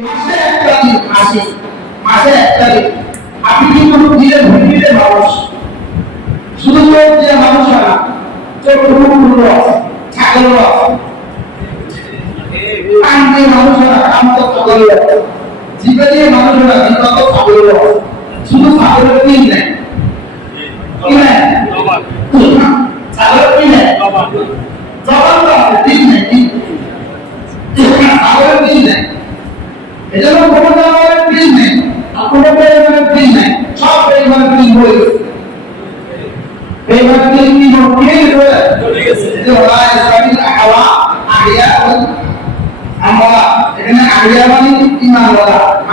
মাসে একটা দিন আসে মাসে একটা দিন। আপনি কিন্তু দিনের ভিত্তিতে মানুষ? শুধু দিয়ে মানুষ হয় না, চোখ কুকুরও আছে, ছাগলও আছে। কান দিয়ে মানুষ হয় না, কান তো ছাগলও আছে। জিভে দিয়ে মানুষ হয় না, জিভা তো ছাগলও আছে। শুধু কি কি এজন্য কোনো ধরনের ফিল নেই। কোনো পরিমাণের ফিল নেই। সব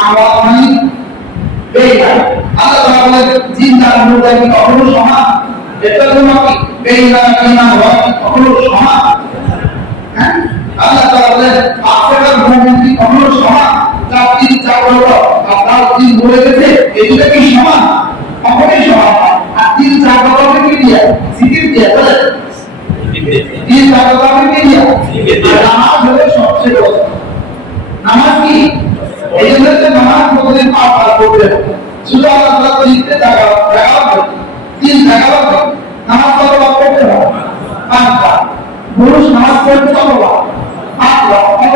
আওয়া মানে বেইমান আল্লাহ তাআলা বলে, জিন্দা মুর্দা কখনো সমান? এটা জন্য কি? বেইমান ইমান হওয়া কখনো সমান? আল্লাহ তাআলা বলে আখেরাত মুমিন কি কখনো সমান? তার তিন চার হলো আর তার তিন বলে গেছে এগুলো কি সমান? কখনোই সমান। আর তিন চার বাবাকে কি দিয়া? জিকির দিয়া বলে তিন চার বাবাকে কি দিয়া? নামাজ হলো সবচেয়ে বড়। নামাজ কি? এই জন্য তো নামাজ প্রতিদিন পাঁচ বার পড়তে শুধু আল্লাহ তাআলা তিনটে জায়গা জায়গা তিন জায়গা নামাজ কতবার পড়তে হবে পাঁচবার পুরুষ নামাজ পড়তে কতবার পাঁচবার কত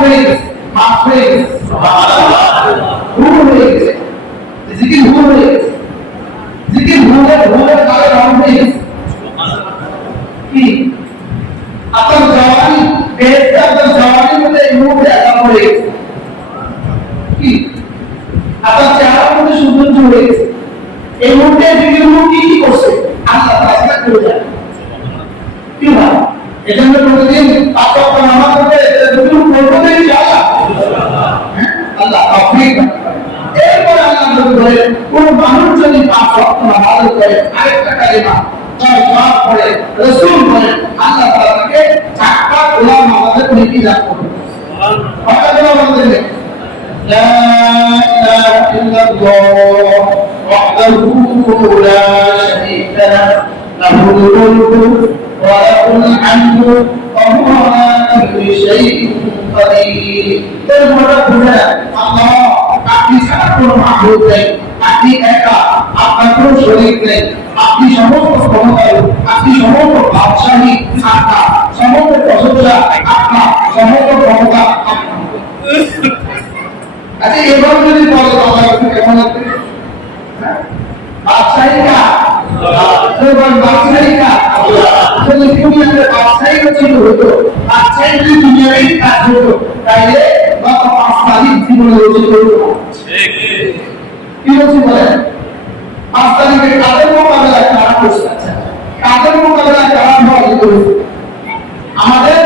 হয়ে গেছে মাছ হয়ে গেছে ফুল হয়ে গেছে জিকির ফুল হয়ে গেছে জিকির ভুলের ভুলের কালে রং হয়ে গেছে কি আপনার জওয়ানি বেহেস্তে আপনার জওয়ানির মধ্যে এই মুহূর্তে একা হয়ে গেছে কি আপনার চেহারার মধ্যে সৌন্দর্য হয়ে গেছে কোন মানুষ যদি পাঁচ রক্ত করে আরেকটা কালিমা তার পাপ করে, রসুল বলেন, আল্লাহ তাআলা তাকে চারটা গোলাম আমাদের নেকি দান করবে কথা বলা বলতে لا إله إلا الله وحده لا شريك له له الملك وله الحمد আপনি ছাড়া কোনো মাহবুব নেই। আপনি একা, আপনার কোনো শরীর নেই। আপনি সমস্ত ক্ষমতায়, আপনি সমস্ত বাদশাহী আপনার সমস্ত প্রশংসা আপনার সমস্ত ক্ষমতা আচ্ছা এবার যদি বলো একটু কেমন হ্যাঁ? হতো। কাজ হতো। গত পাঁচ তারিখ জীবনে রচিত হতো কি বলছি বলেন? পাঁচ তারিখে কাদের মোকাবেলায় কারা করছে কাদের মোকাবেলায় কারা ভয় করেছে আমাদের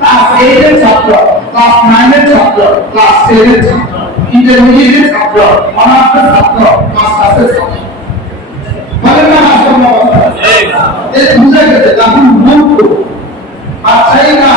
ক্লাস ছাত্র ক্লাস নাইনের ছাত্র ক্লাস টেনের ছাত্র ইন্টারমিডিয়েটের ছাত্র অনার্সের ছাত্র মাস্টার্সের ছাত্র। বলেন না মাস্টার অবস্থা এই বুঝে গেছে তখন মূর্খ বাচ্চাই না।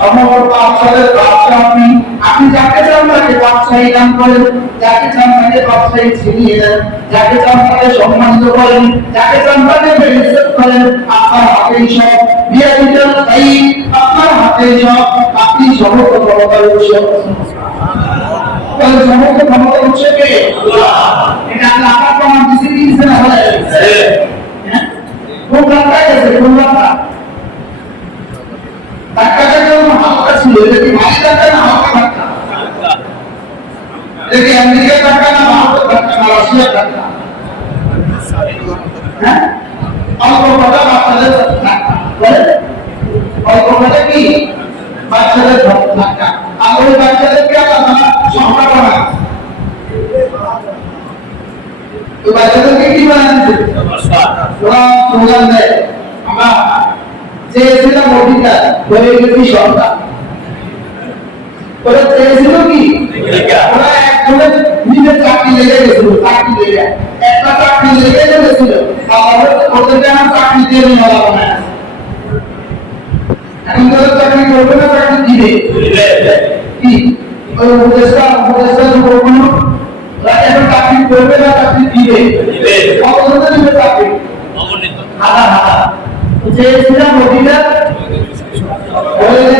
সমগ্র বাদশাহের বাদশাহ আপনি আপনি যাকে চান তাকে বাদশাহী নাম করেন যাকে চান তাকে বাদশাহী ছিনিয়ে দেন যাকে চান তাকে সম্মানিত করেন যাকে চান তাকে বেইজ্জত করেন আপনার হাতেই সব। বিয়া তাই আপনার হাতেই সব। আপনি সমস্ত ক্ষমতার উৎস। তাহলে সমস্ত ক্ষমতার উৎস কে? এটা আল্লাহ আপনার প্রমাণ দিছে কি না বলে? হ্যাঁ? কোন রাস্তায় গেছে কোন রাস্তা ধাক্কাটা কেমন হ্যাঁ? ওরা স্লোগান দেয় আমরা চেয়েছিলাম অধিকার হয়ে সরকার ওরা চেয়েছিল কি? ওরা একজনের নিজের চাকরি লেগে গেছিল চাকরি লেগে। একটা চাকরি লেগে গেছিল ওদেরকে আমার চাকরি দিয়ে নিয়ে বলা হবে এখন তাদের চাকরি করবে না চাকরি দিবে। কি? ওই উপদেশটা উপদেশটা করব না এখন চাকরি করবে না চাকরি দিবে। কতজনে দিবে চাকরি। হাজার হাজার চেয়েছিলাম সবার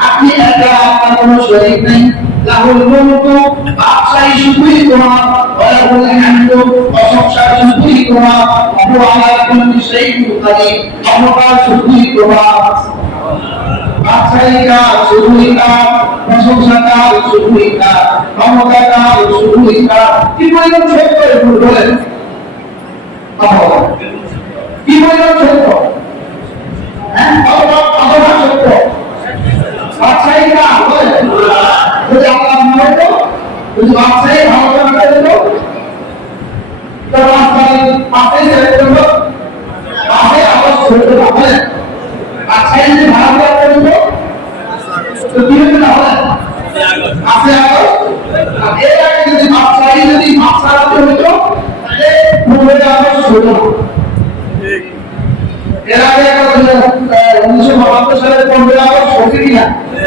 আপনি একা আপনার কোনো শরীক নেই, লাহুল মুলকু বাদশাহী শুধুই তোমার ওয়ালাহুল হামদু প্রশংসা শুধুই তোমার ওয়া আলা কুল্লি শাইইন কাদির ক্ষমতা শুধুই তোমার বাদশাহী বাদশাহী না যদি আল্লাহ আবার ছেড়ে না এর আগে যদি বাদশাহী যদি বাদশাহী হতো তাহলে মুম্বাই আবার ছেড়ে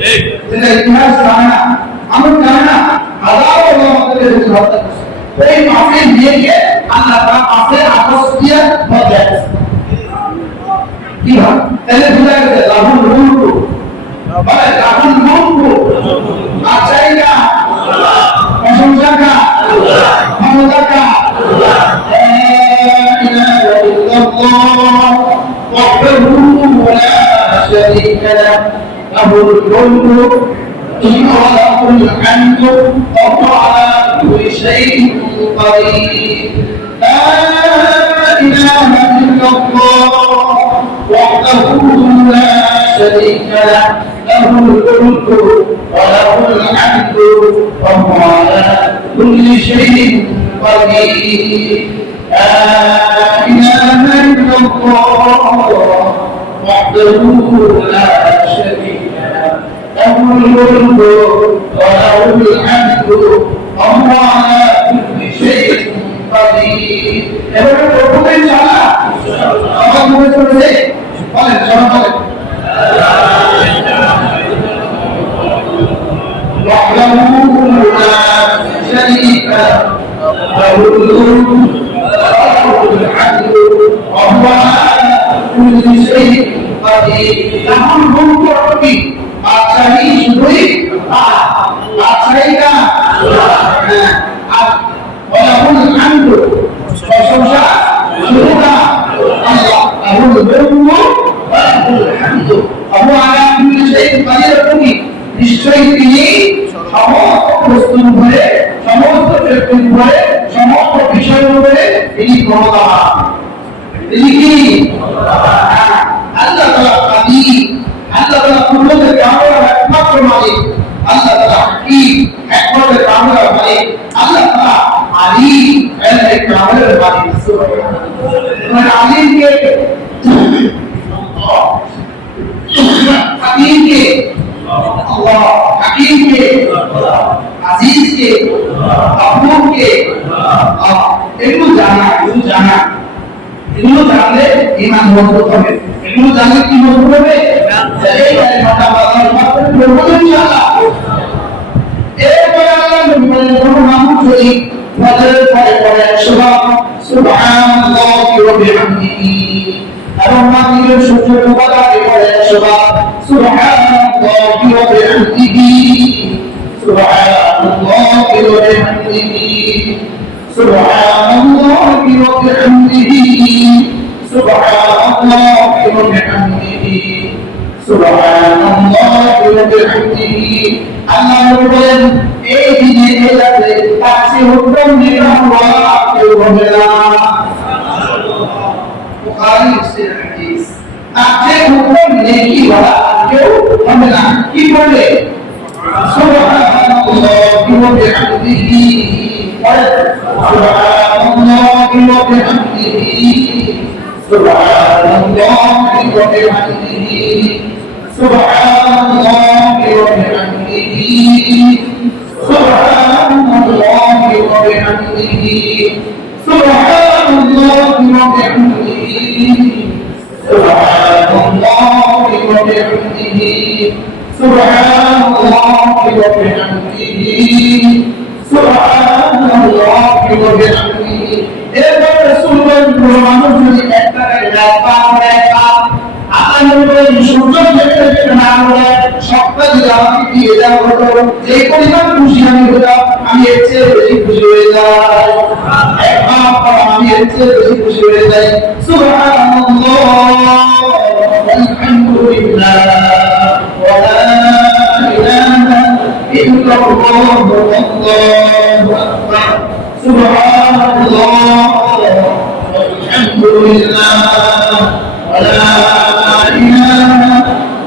এটা ইতিহাস আমি না হাজারো আমাদের রসুল এই মাসের মেয়েকে গেছে লাভন রুলু মানে লাভন রুলু আর চাই না প্রশংসা কা ক্ষমতা কা وحده له الملك وله الحمد وهو على كل شيء قدير. لا إله إلا الله وحده لا شريك له. له الملك وله الحمد وهو على كل شيء قدير. لا إله إلا الله وحده لا شريك এখন পর্যন্ত এবারে প্রথমে জানা আমার মনে পড়েছে বাদশাহী দুই বাদশাহীটা আর ওয়ালাহুল হামদু প্রশংসা সুরুকা আল্লাহ। আহুল মুলকু ওয়ালাহুল হামদু আবু আলা কুল্লি শাইইন কাদির রব্বি নিশ্চয়ই তিনি সমস্ত বস্তুর আল্লাহ তাআলা হাকিম একমাত্র কামরা মালিক আল্লাহ তাআলা আলিম এর কামরা মালিক সুবহানাল্লাহ আলিম কে হাকিম কে আল্লাহ হাকিম কে আজিজ কে গফুর কে আল্লাহ এগুলো জানা এগুলো জানা এগুলো জানলে ইমান মজবুত হবে এগুলো জানলে কি মজবুত হবে এই কথা বলার পড়ব ইনশাআল্লাহ এরপরে আল্লাহ নবী বলেন কোন মানুষ যদি ফজরের পরে পড়ে সুবহান সুবহানাল্লাহি ওয়া বিহামদিহি এবং মাগরিবের সূর্য ডোবার আগে পড়ে সুবহান সুবহানাল্লাহি ওয়া বিহামদিহি সুবহানাল্লাহি ওয়া বিহামদিহি সুবহানাল্লাহি ওয়া বিহামদিহি সুবহানাল্লাহি ওয়া বিহামদিহি আল্লাহ বলেন এই দিনে এই কাছে হুকুম দিলাম ওয়া কেউ হবে না বুখারী মুসলিম হাদিস কাছে হুকুম নেকি ওয়া কেউ হবে না কি বলে সুবহানাল্লাহি বিহামদিহি সুবহানাল্লাহি বিহামদিহি সুবহানাল্লাহি বিহামদিহি سبحان الله وبحمده سبحان الله وبحمده سبحان الله وبحمده سبحان الله وبحمده سبحان الله وبحمده سبحان الله وبحمده এবার সুন্দর মানুষ যদি একটা রাত সূর্য যেতে না হলে সপ্তাহ যদি আমাকে দিয়ে দেওয়া হতো, যে পরিমাণ খুশি আমি হতাম, আমি এর চেয়ে বেশি খুশি সুবহানাল্লাহ আলহামদুলিল্লাহ আলহামদুলিল্লাহ।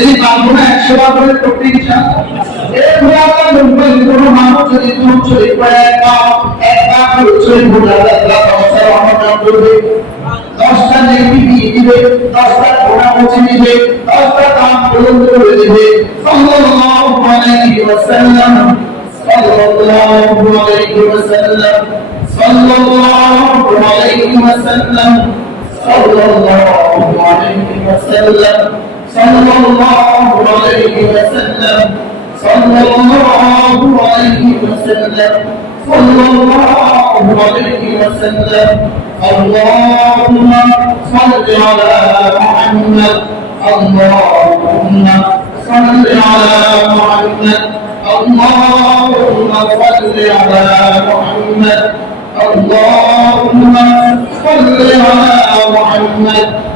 এই বাবুনা একশো বার করে করতে ইনশাআল্লাহ এরপরে আল্লাহ বলবেন কোন মানুষ যদি তুমি চলে পড়ে একবার একবার করে দশটা করবে। দশটা ঘোড়া মুছে দিবে দশটা দাম পূরণ করে দিবে। সাল্লাল্লাহু আলাইহি ওয়াসাল্লাম, সাল্লাল্লাহু আলাইহি ওয়াসাল্লাম, সাল্লাল্লাহু আলাইহি ওয়াসাল্লাম, সাল্লাল্লাহু আলাইহি صلى الله عليه وسلم. صلى الله عليه وسلم صلى الله عليه وسلم اللهم صل على محمد اللهم صل على محمد اللهم صل على محمد. اللهم صل على محمد.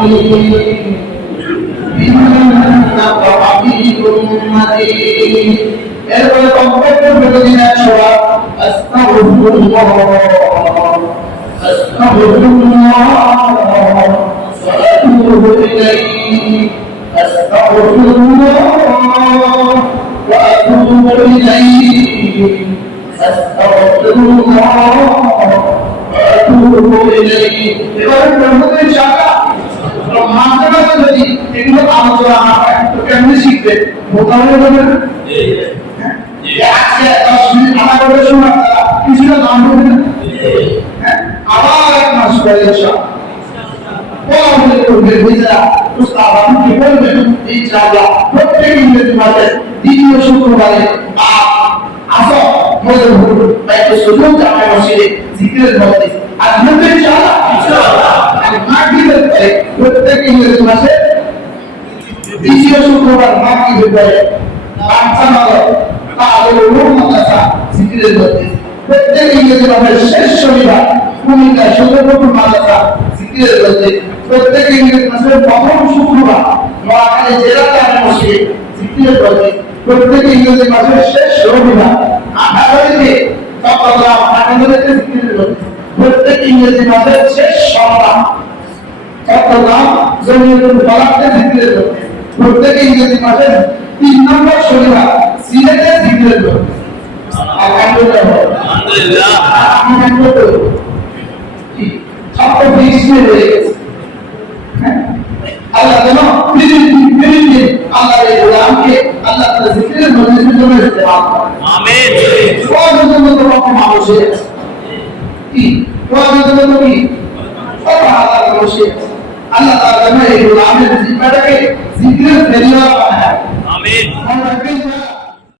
إنك حميد مجيد এরপরে কমপক্ষে প্রতিদিন একশো এবার প্রভুদের শাখা ব্রহ্মাণ্ডের কাছে যদি এগুলো আলোচনা না হয় তো কেমনি শিখবে মোকাবিলা করবে? আজকে দশ মিনিট আধা ঘণ্টা সময় কিছুটা দাম করবে না? আবার এক মাস পরে আর প্রত্যেক ইংরেজি মাসে দ্বিতীয় শুক্রবার মাগরিবের পরে বাচ্চা নগর তাহলে রুম মাদ্রাসা জিকিরের মধ্যে। প্রত্যেক ইংরেজি মাসের শেষ শনিবার ভূমিকা সর্বপ্রথম মাদ্রাসা জিকিরের মধ্যে। প্রত্যেক ইংরেজি মাসের প্রথম শুক্রবার নোয়াখালী জেলাতে আমি বসে জিকিরের মধ্যে। প্রত্যেক ইংরেজি মাসের শেষ রবিবার আঠারোতে চট্টগ্রাম আঠারোতে জিকিরের মধ্যে। প্রত্যেক ইংরেজি মাসের শেষ সোমবার জমিয়তুল জিকিরের প্রত্যেক ইংরেজি তিন নম্বর শনিবার সিলেটে জিকিরের আলহামদুলিল্লাহ। আলহামদুলিল্লাহ হয়ে গেছে? আল্লাহ যেন ফিরিয়ে ফিরিয়ে আল্লাহ এই গোলামকে আল্লাহ তাআলা জিকিরের মধ্যে জন্য ইস্তেমাল করে আমিন প্রয়োজন মতো মানুষের কি? প্রয়োজন মতো আল্লাহ মানুষের আল্লাহ তাআলা যেন এই গোলামের জিব্বাটাকে জিকিরের ফেরিয়া বানায় আমিন